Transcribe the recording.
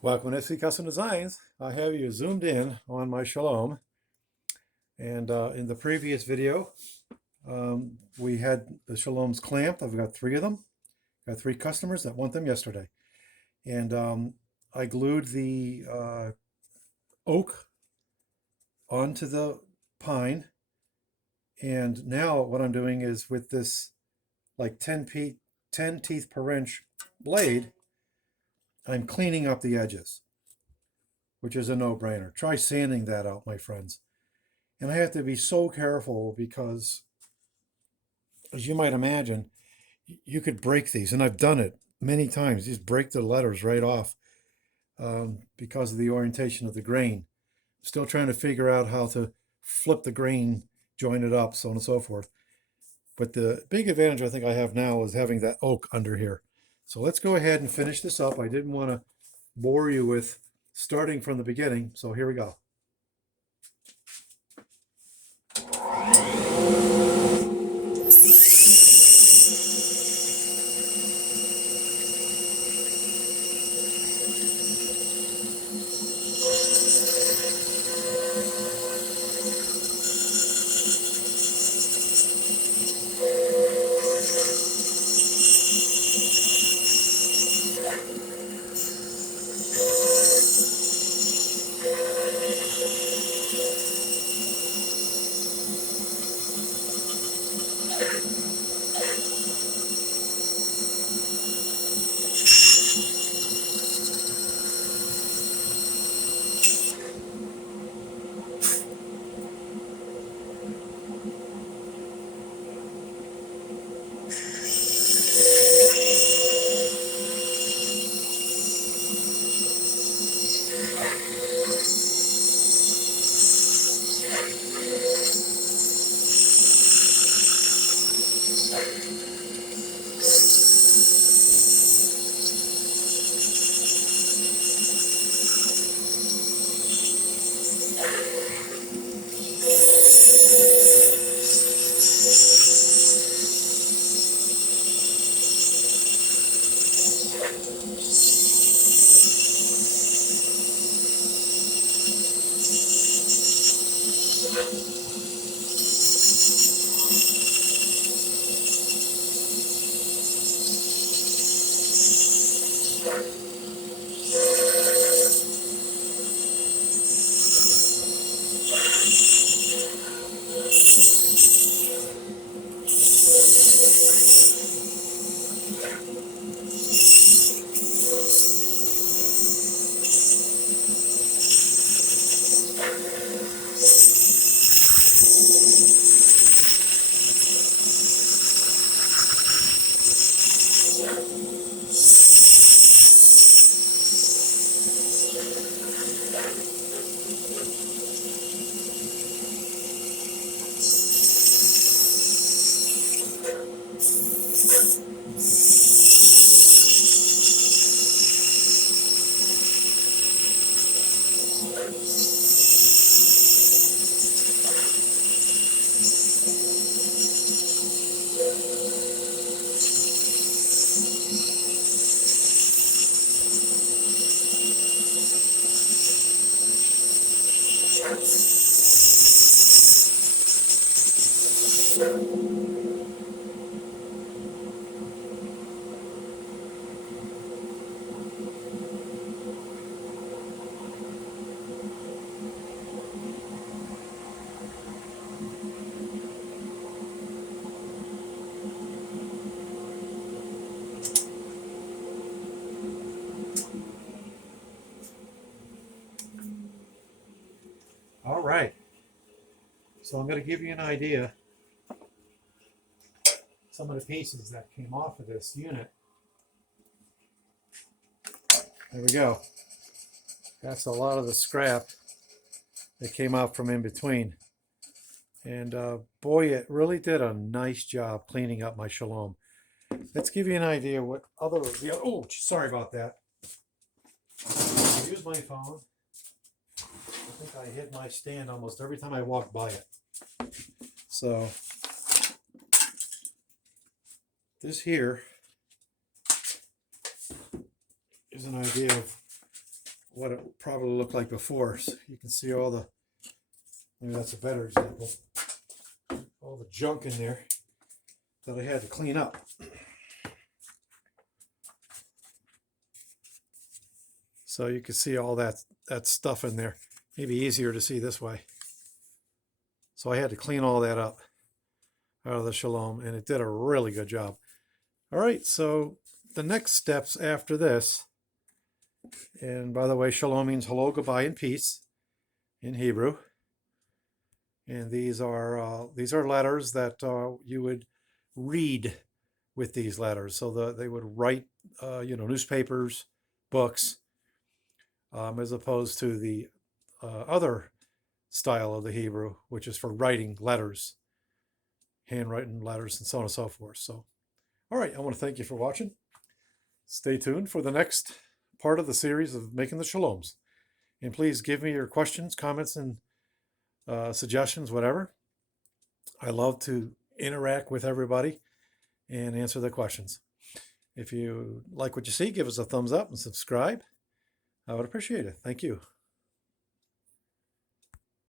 Welcome to SC Custom Designs. I have you zoomed in on my Shalom. And in the previous video, we had the Shalom's clamped. I've got three of them. Got three customers that want them yesterday. And I glued the oak onto the pine. And now what I'm doing is with this like 10 teeth per inch blade, I'm cleaning up the edges, which is a no-brainer. Try sanding that out, my friends. And I have to be so careful because, as you might imagine, you could break these. And I've done it many times. Just break the letters right off because of the orientation of the grain. Still trying to figure out how to flip the grain, join it up, so on and so forth. But the big advantage I think I have now is having that oak under here. So let's go ahead and finish this up. I didn't want to bore you with starting from the beginning. So here we go. All right. So I'm going to give you an idea. Some of the pieces that came off of this unit. There we go. That's a lot of the scrap that came out from in between. And boy, it really did a nice job cleaning up my Shalom. Let's give you an idea what other, oh, sorry about that. Use my phone. I think I hit my stand almost every time I walk by it. So this here is an idea of what it probably looked like before. So you can see all the, maybe that's a better example, all the junk in there that I had to clean up. So you can see all that stuff in there. Maybe easier to see this way. So I had to clean all that up out of the Shalom, and it did a really good job. All right, so the next steps after this, and by the way, Shalom means hello, goodbye, and peace in Hebrew. And these are letters that you would read with these letters. So they would write, newspapers, books, as opposed to the other style of the Hebrew, which is for writing letters, handwritten letters, and so on and so forth. So, all right, I want to thank you for watching. Stay tuned for the next part of the series of making the Shaloms. And please give me your questions, comments, and suggestions, whatever. I love to interact with everybody and answer the questions. If you like what you see, give us a thumbs up and subscribe. I would appreciate it. Thank you.